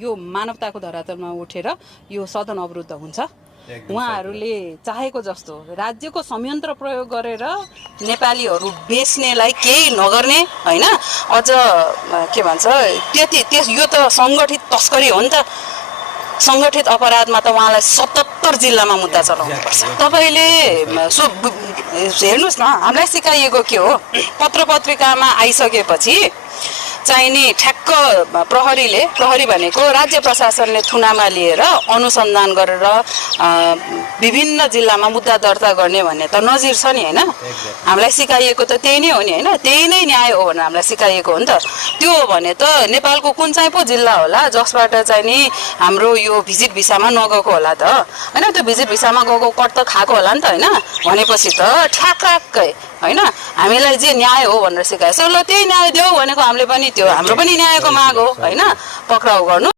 यो मानवताको धरातलमा उठेर यो सदन अवरुद्ध हुन्छ। उहाँहरूले चाहेको जस्तो राज्यको संयन्त्र प्रयोग गरेर नेपालीहरू बेच्नेलाई केही नगर्ने होइन, अझ के भन्छ यो त सङ्गठित तस्करी हो नि त। सङ्गठित अपराधमा त उहाँलाई 77 जिल्लामा मुद्दा चलाउनुपर्छ। तपाईँले हेर्नुहोस् न, हामीलाई सिकाइएको के हो, पत्र पत्रिकामा आइसकेपछि चाहिने ठ्याक्क प्रहरी भनेको राज्य प्रशासनले थुनामा लिएर अनुसन्धान गरेर विभिन्न जिल्लामा मुद्दा दर्ता गर्ने भन्ने त नजिर छ नि होइन। हामीलाई सिकाइएको त त्यही नै हो नि होइन, त्यही नै न्याय हो भनेर हामीलाई सिकाइएको हो नि त। त्यो भने त नेपालको कुन चाहिँ पो जिल्ला होला जसबाट चाहिँ नि हाम्रो यो भिजिट भिसामा नगएको होला त होइन, त्यो भिजिट भिसामा गएको कट त खाएको होला नि त होइन। भनेपछि त ठ्याक्कै होइन हामीलाई जे न्याय हो भनेर सिकाएछ, ल त्यही न्याय देऊ भनेको हामीले पनि, त्यो हाम्रो पनि न्यायको माग हो होइन, पक्राउ गर्नु।